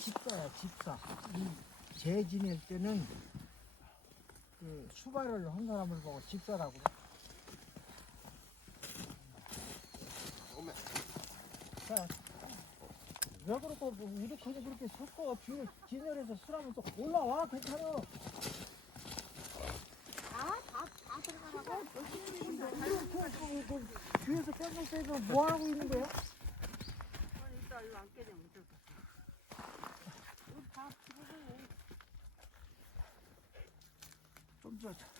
집사야 집사. 이재 지낼 때는 그 수발을 한 사람을 보고 집사라고. 그래. 오메. 자, 왜 그렇고 뭐 이렇게 그렇게 섞어 뒤에 진열해서 쓰라면 또 올라와 괜찮아. 다다 들어가라고. 그, 그, 그, 그, 뒤에서 빼고 빼고 뭐 하고 있는 거야? 이따 이거 안 깨지면 못 들어. 다 집어서 좀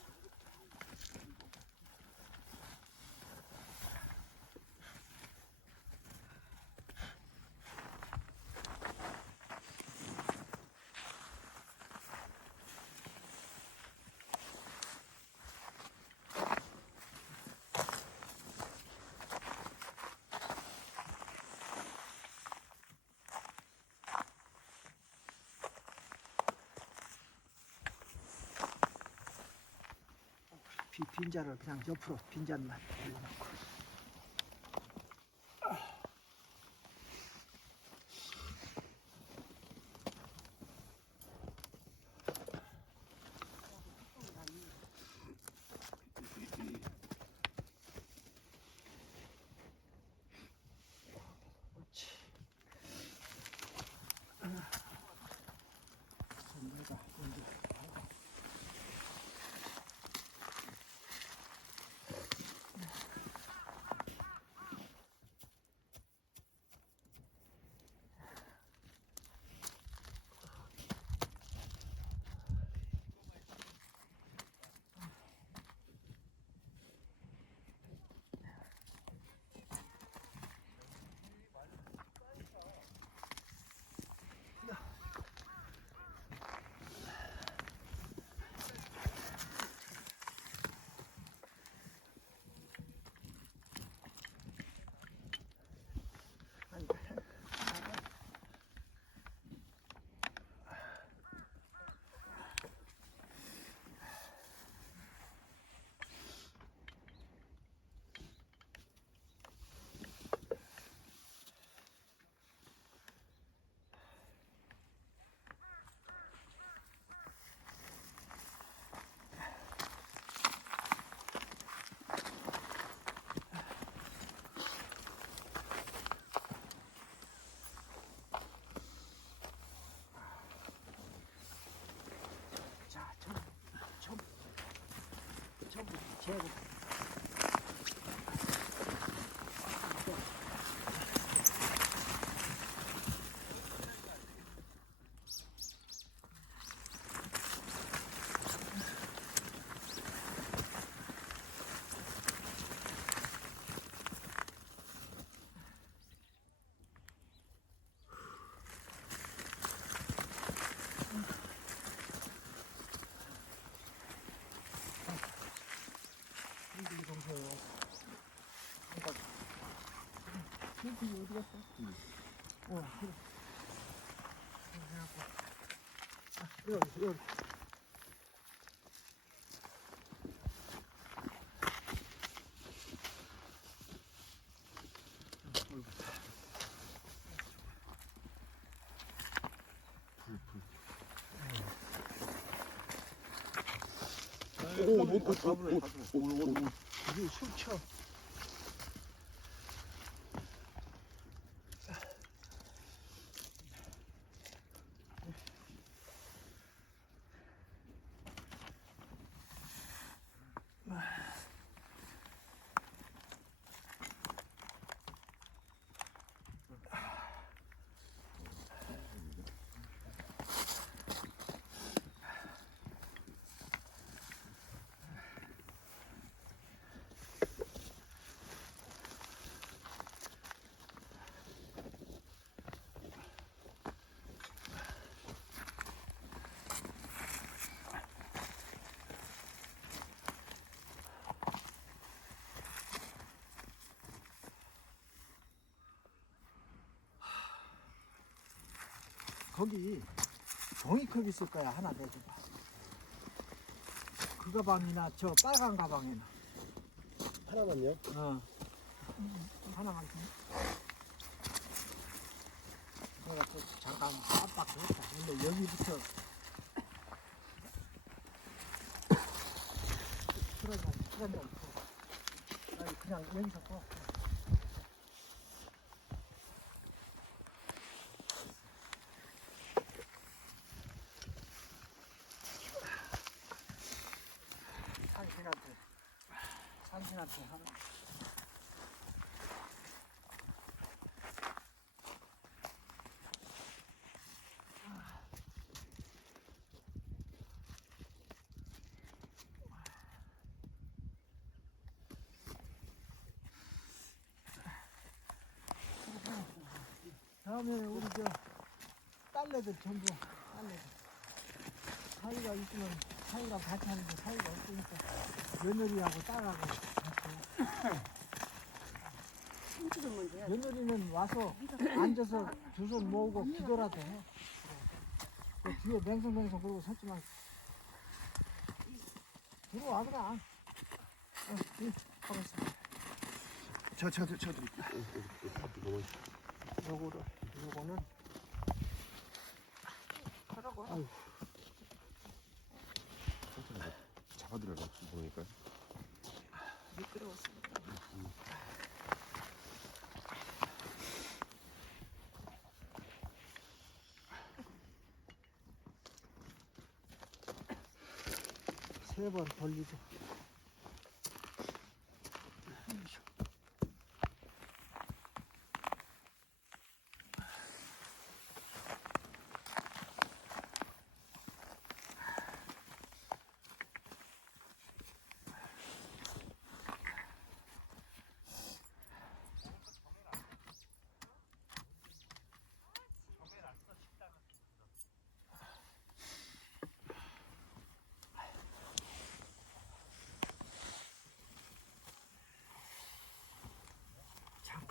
빈자를 그냥 옆으로 빈잔만 올려놓고. 옳지. 손내가 먼저 하고. 자, 전, 전, 전부 재고. 이리 동서요. 핑크 어디 갔어? 어, 그래. 아, 여기, 여기. 오, 오, 오, 오, 오, 오, 오, 오. 이게 숨쳐. 거기 종이컵 있을 거야 하나 내줘봐. 그 가방이나 저 빨간 가방이나. 하나만요? 어. 하나만 좀. 내가 또 잠깐 없다. 근데 여기부터 풀어져. 아니, 그냥 여기서 꺼. 상신한테, 상신한테 하나. 다음에 우리 저 딸내들 전부 딸내들 사위가 있으면 사위랑 같이 하는데 사위가 없으니까 며느리하고 딸하고. 며느리는 와서 앉아서 두 손 모으고 기도라도 해 그 뒤에 맹성맹성 그러고 말고 들어와 그냥 어, 이, 가만 있어. 제가 제가 제가 드릴게요. 요거를 요거는 그러고. 아유. 잡아드려라 보니까. 미끄러웠어. 세번 돌리고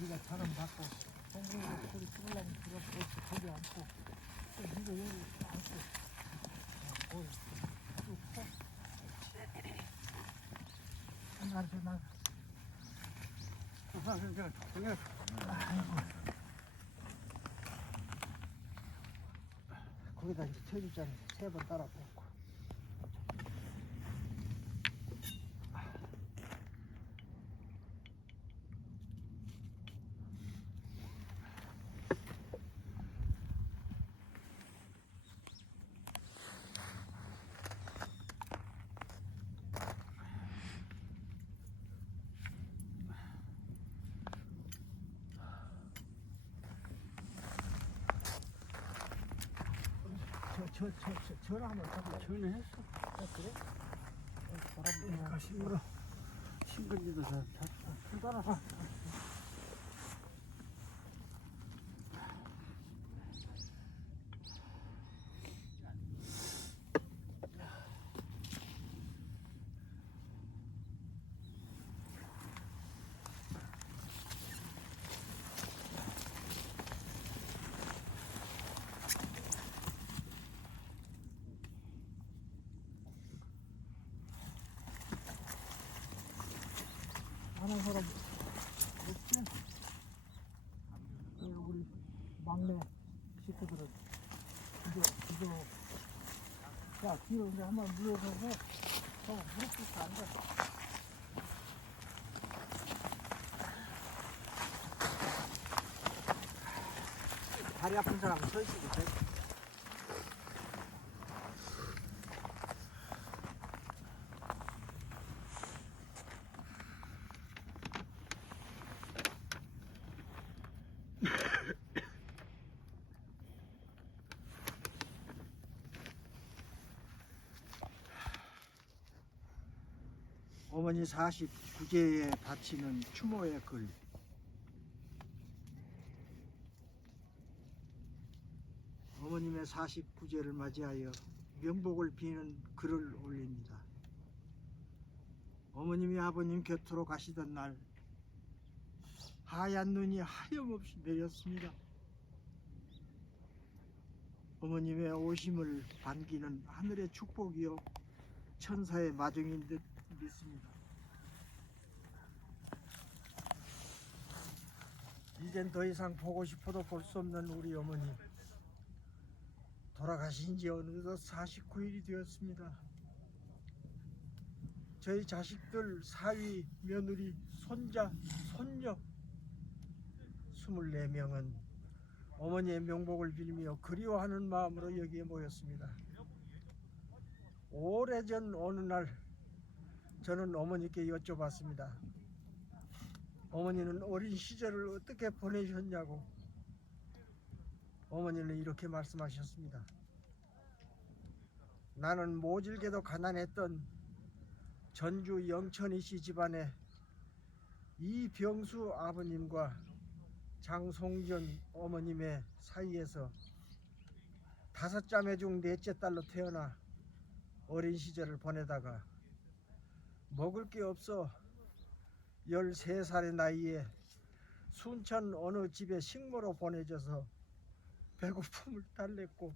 네가 저런 받고 공부를 소리 들으려면 들었고 거기 앉고 또 네가 여기 앉고 어, 쭉 펴. 나한테 나 거기다 이제 체주잔 세번 따라 붓고 저 저저 전화 한번 해봐 전화했어. 그래? 바람 심으로 신근지도 다, 다, 손 따라서 하는 사람 없지? 우리 막내 식구들은 이거 이거 야 뒤로 이제 한번 물러서서 어 무릎 꿇고 앉아. 다리 아픈 사람 서 있어도 돼. 어머니 49제에 바치는 추모의 글. 어머님의 49제를 맞이하여 명복을 비는 글을 올립니다. 어머님이 아버님 곁으로 가시던 날 하얀 눈이 하염없이 내렸습니다. 어머님의 오심을 반기는 하늘의 축복이요 천사의 마중인 듯 믿습니다. 이젠 더 이상 보고 싶어도 볼 수 없는 우리 어머니 돌아가신 지 어느덧 49일이 되었습니다. 저희 자식들 사위, 며느리, 손자, 손녀 24명은 어머니의 명복을 빌며 그리워하는 마음으로 여기에 모였습니다. 오래전 어느 날 저는 어머니께 여쭤봤습니다. 어머니는 어린 시절을 어떻게 보내셨냐고 어머니는 이렇게 말씀하셨습니다. 나는 모질게도 가난했던 전주 영천이 씨 집안에 이병수 아버님과 장송전 어머님의 사이에서 다섯 자매 중 넷째 딸로 태어나 어린 시절을 보내다가 먹을 게 없어 13살의 나이에 순천 어느 집에 식모로 보내져서 배고픔을 달랬고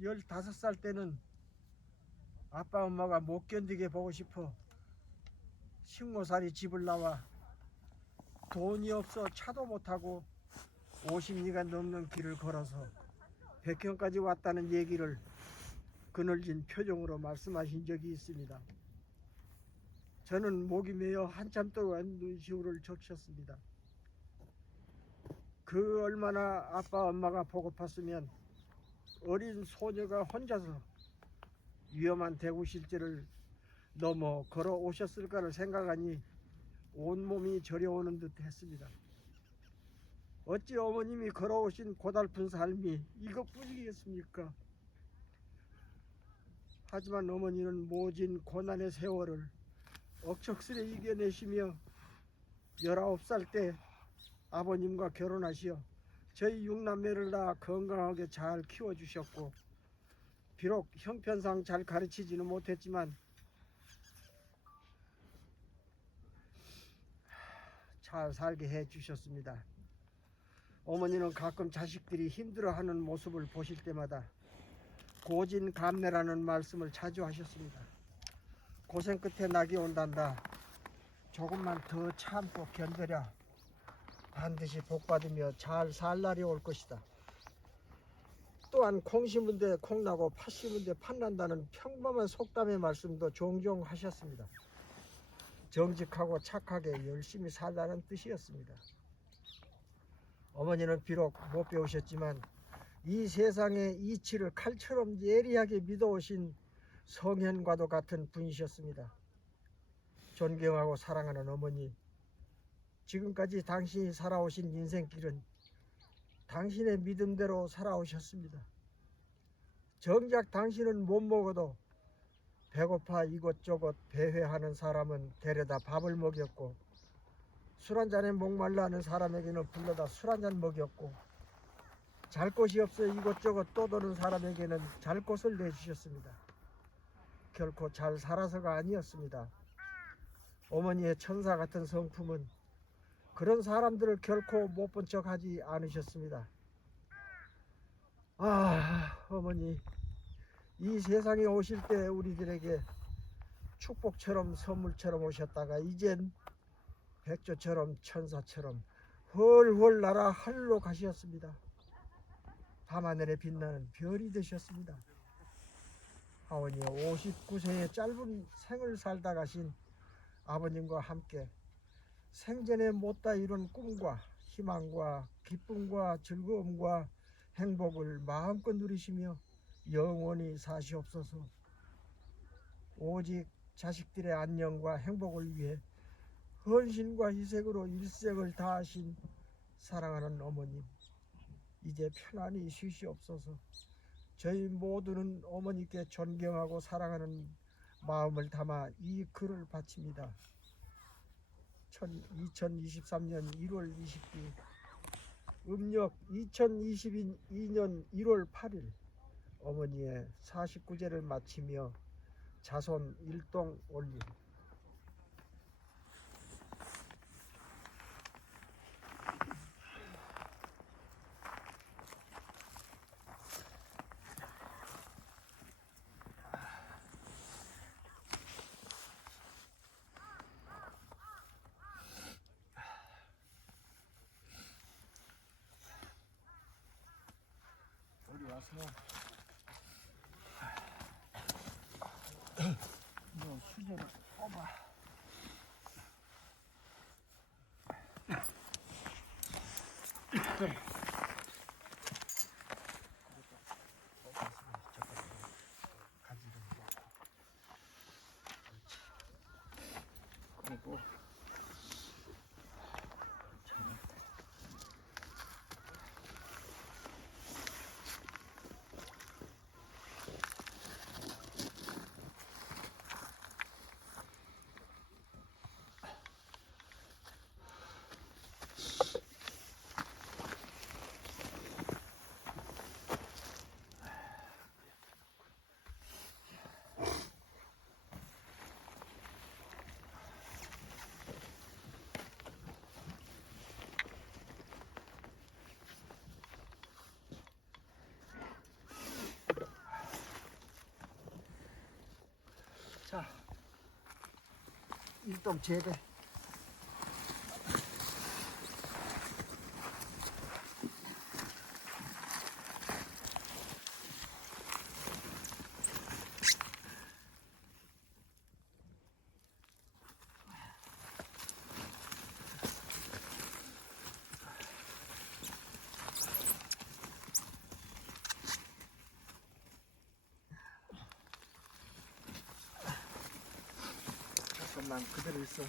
15살 때는 아빠 엄마가 못 견디게 보고 싶어 식모살이 집을 나와 돈이 없어 차도 못 타고 50리가 넘는 길을 걸어서 백형까지 왔다는 얘기를 그늘진 표정으로 말씀하신 적이 있습니다. 저는 목이 메어 한참 동안 눈시울을 적셨습니다. 그 얼마나 아빠 엄마가 보고팠으면 어린 소녀가 혼자서 위험한 대구 실지를 넘어 걸어 오셨을까를 생각하니 온몸이 저려오는 듯 했습니다. 어찌 어머님이 걸어오신 고달픈 삶이 이것뿐이겠습니까? 하지만 어머니는 모진 고난의 세월을 억척스레 이겨내시며 19살 때 아버님과 결혼하시어 저희 육남매를 다 건강하게 잘 키워주셨고 비록 형편상 잘 가르치지는 못했지만 잘 살게 해주셨습니다. 어머니는 가끔 자식들이 힘들어하는 모습을 보실 때마다 고진감래라는 말씀을 자주 하셨습니다. 고생 끝에 낙이 온단다. 조금만 더 참고 견뎌라. 반드시 복 받으며 잘 살 날이 올 것이다. 또한 콩 심은 데 콩 나고 팥 심은 데 팥 난다는 평범한 속담의 말씀도 종종 하셨습니다. 정직하고 착하게 열심히 살라는 뜻이었습니다. 어머니는 비록 못 배우셨지만 이 세상의 이치를 칼처럼 예리하게 믿어오신 성현과도 같은 분이셨습니다. 존경하고 사랑하는 어머니, 지금까지 당신이 살아오신 인생길은 당신의 믿음대로 살아오셨습니다. 정작 당신은 못 먹어도 배고파 이것저것 배회하는 사람은 데려다 밥을 먹였고 술 한 잔에 목말라 하는 사람에게는 불러다 술 한잔 먹였고 잘 곳이 없어 이것저것 떠도는 사람에게는 잘 곳을 내주셨습니다. 결코 잘 살아서가 아니었습니다. 어머니의 천사 같은 성품은 그런 사람들을 결코 못 본 척 하지 않으셨습니다. 아, 어머니, 이 세상에 오실 때 우리들에게 축복처럼 선물처럼 오셨다가 이젠 백조처럼 천사처럼 훨훨 날아 하늘로 가셨습니다. 밤하늘에 빛나는 별이 되셨습니다. 아버님 59세의 짧은 생을 살다 가신 아버님과 함께 생전에 못다 이룬 꿈과 희망과 기쁨과 즐거움과 행복을 마음껏 누리시며 영원히 사시옵소서. 오직 자식들의 안녕과 행복을 위해 헌신과 희생으로 일생을 다하신 사랑하는 어머님, 이제 편안히 쉬시옵소서. 저희 모두는 어머니께 존경하고 사랑하는 마음을 담아 이 글을 바칩니다. 2023년 1월 20일 음력 2022년 1월 8일 어머니의 49제를 마치며 자손 일동 올림 어디 와서 뭐 수저를 뽑아 그리고 자, 일동 제대. 그대로 있어.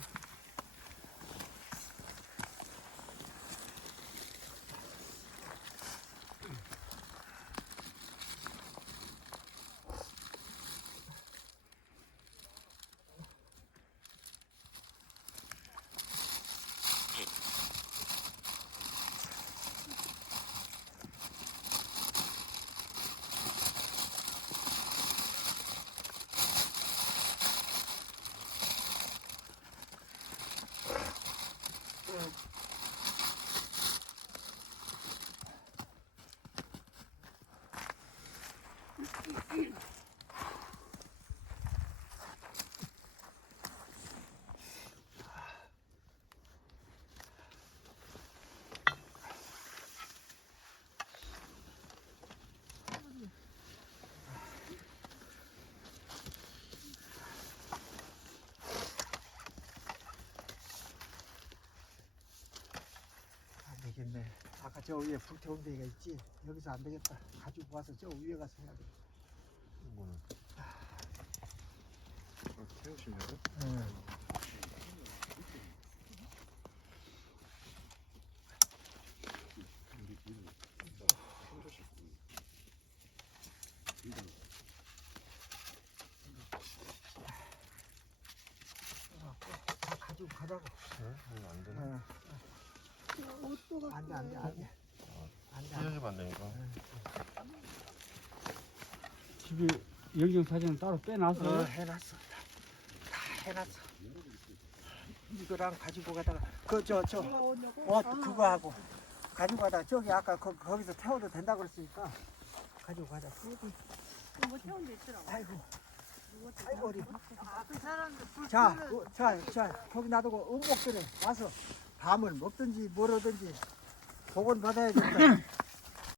안 되겠네. 아까 저 위에 불태운 데가 있지. 여기서 안 되겠다. 가지고 와서 저 위에 가서 해야 돼. 이거는 어, 태우시려고? 응. 다 가지고 가자고. 네? 안 되나? 응. 안 돼, 안 돼, 안 돼. 안 돼, 안 돼. 찢어지면 안 되니까. 집에 영정 사진은 따로 빼놨어요. 어, 해놨어. 다, 다 해놨어. 이거랑 가지고 가다가 그 저저옷 그거 하고 가지고 가다가 저기 아까 거, 거기서 태워도 된다 그랬으니까 가지고 가자. 뭐 태운 데 있더라고. 아이고, 아이고 우리. 그 사람들 불 자, 어, 자, 자, 거기 놔두고 음복들에 와서 밤을 먹든지 뭐라든지 복원 받아야겠다.